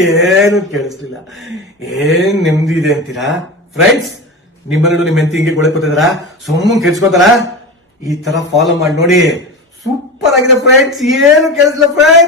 ಏನು ಕೇಳಿಸ್ಲಿಲ್ಲ. ಏನ್ ನೆಮ್ಮದಿ ಇದೆ ಅಂತೀರಾ ಫ್ರೆಂಡ್ಸ್? ನಿಮ್ಮನೆಲ್ಲೂ ನಿಮ್ಮ ಹೆಂಡತಿ ಹಿಂಗೆ ಗೊಳಕೋತಿದಾರ, ಸುಮ್ಮನೆ ಕೆಚ್ಕೋತಾರ? ಈ ತರ ಫಾಲೋ ಮಾಡಿ ನೋಡಿ, ಸೂಪರ್ ಆಗಿದೆ ಫ್ರೆಂಡ್ಸ್. ಏನು ಕೇಳಿಸ್ಲಿಲ್ಲ ಫ್ರೆಂಡ್ಸ್.